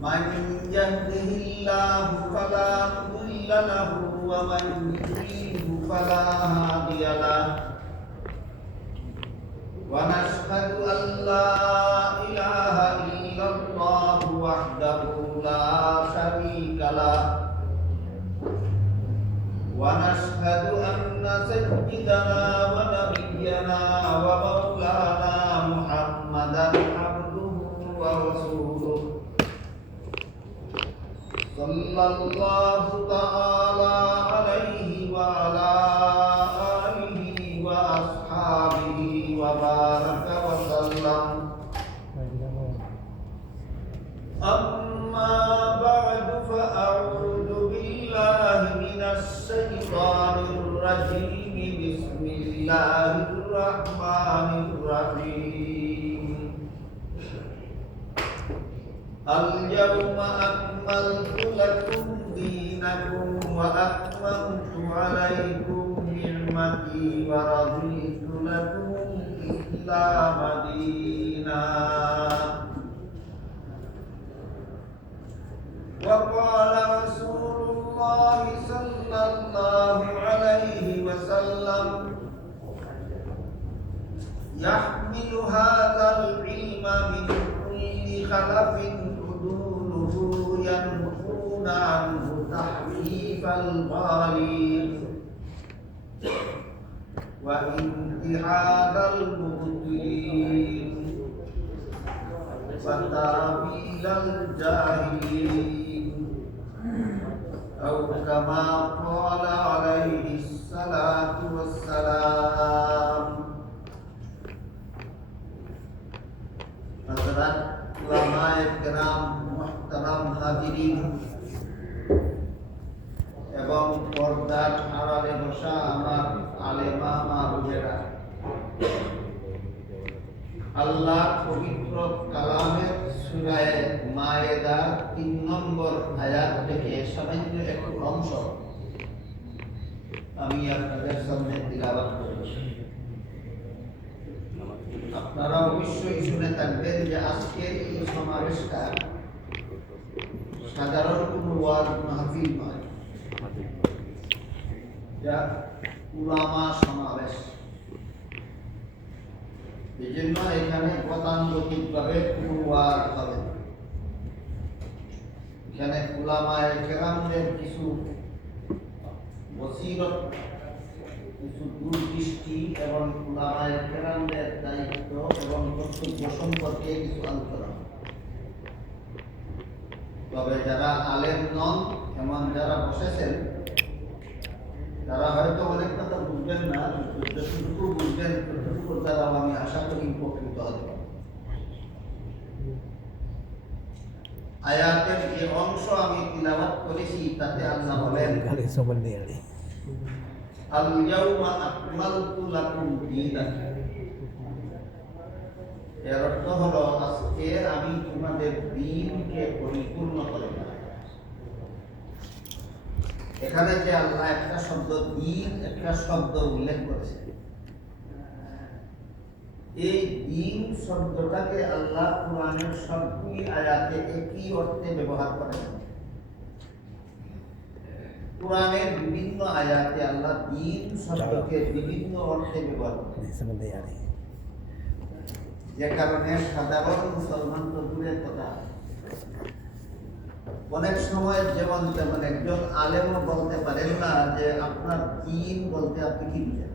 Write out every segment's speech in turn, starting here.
من يهده الله فلا مضل له ومن يضلل فلا هادي له ونشهد أن لا إله إلا الله وحده لا شريك له ونشهد أن سيدنا ونبينا ومولانا محمدا عبده ورسوله صلى الله تعالى عليه وعلى آله وأصحابه وبارك وسلم أما بعد فأعوذ بالله من الشيطان الرجيم بسم الله الرحمن الرحيم اليوم أكملت لكم دينكم وأتممت عليكم نعمتي ورضيت لكم الإسلام دينا وقال رسول الله صلى الله عليه وسلم يحمل هذا العلم من كل خلف عدوله ينفون عنه تحريف الغالين وانتحال المبطلين وتأويل الجاهلين أو كما قال عليه الصلاة والسلام. हज़रत उलमाए किराम मुहतरम हाजिरीन এবং পর্দার আড়ালে বসা আমার আলেমা মা বোনেরা, আল্লাহ পবিত্র কালামের সূরা মায়েদা ৩ নম্বর আয়াত থেকে সামান্য একটু অংশ আমি আপনাদের সামনে তিলাওয়াত করছি। আপনারা অবশ্যই শুনে থাকবেন যে আজকের এই সমাবেশটা সাধারণ কোনো ওয়াজ মাহফিল নয়, যা উলামা সমাবেশ। এই জন্য এখানে গতানুগতিকভাবে কোনো ওয়াজ হবে। এখানে উলামায়ে কেরামদের কিছু বসিরত, কিছু দূরদৃষ্টি এবং উলামায়ে কেরামদের দায়িত্ব এবং কর্তব্য সম্পর্কে কিছু আলোচনা। তবে যারা আলেম নন এমন যারা বসেছেন তারা হয়তো অনেক কথা বুঝবেন না, যতটুকু বুঝবেন ততটুকু দ্বারা আমি আশা করি উপকৃত হতে পারব। আয়াতের যে অংশ আমি তিলাওয়াত করেছি তাতে আল্লাহ বলেন আল-ইয়াউমা আকমালতু লাকুম দীনাকুম। এর অর্থ হলো আজকে আমি তোমাদের দ্বীনকে পরিপূর্ণ করে দিলাম। এখানে যে আল্লাহ একটা শব্দ দ্বীন, একটা শব্দ উল্লেখ করেছে, এই দ্বীন শব্দটাকে আল্লাহ কোরআনের সবগুলি আয়াতে একই অর্থে ব্যবহার করেন। কোরআনের বিভিন্ন আয়াতে আল্লাহ দ্বীন শব্দকে বিভিন্ন অর্থে ব্যবহার করেন, যে কারণে সাধারণ মুসলমান তো দূরের কথা, অনেক সময় যেমন তেমন একজন আলেমও বলতে পারেন না যে আপনার দ্বীন বলতে আপনি কি বুঝেন।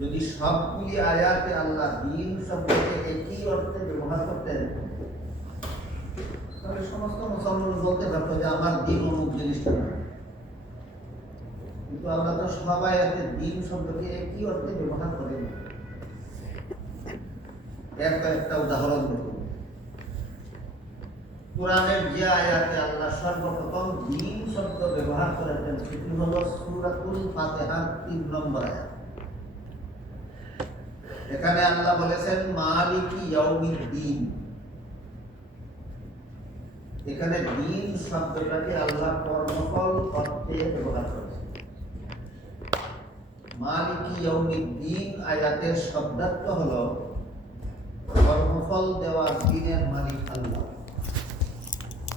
যদি সবগুলি আয়াতে আল্লাহ দ্বীন শব্দকে একই অর্থে ব্যবহার করতেন তাহলে সমস্ত মুসলমান বলতে পারতো যে আমার দ্বীন অমুক জিনিসটা না। কিন্তু আল্লাহ তো সব আয়াতে দ্বীন শব্দকে একই অর্থে ব্যবহার করেন। একটা উদাহরণ দেখুন, কোরআনের যে আয়াতে আল্লাহ সর্বপ্রথম দ্বীন শব্দ ব্যবহার করেছেন সেটি হলো সূরাতুল ফাতিহার ৩ নম্বর আয়াত। এখানে আল্লাহ বলেছেন মালিকি ইয়াউমিদ্দিন। এখানে দ্বীন শব্দটাকে আল্লাহ কর্মফল অর্থে ব্যবহার করেছেন। মালিকি ইয়াউমিদ্দিন আয়াতের শব্দার্থ হলো কর্মফল দেওয়ার দিনের মালিক আল্লাহ।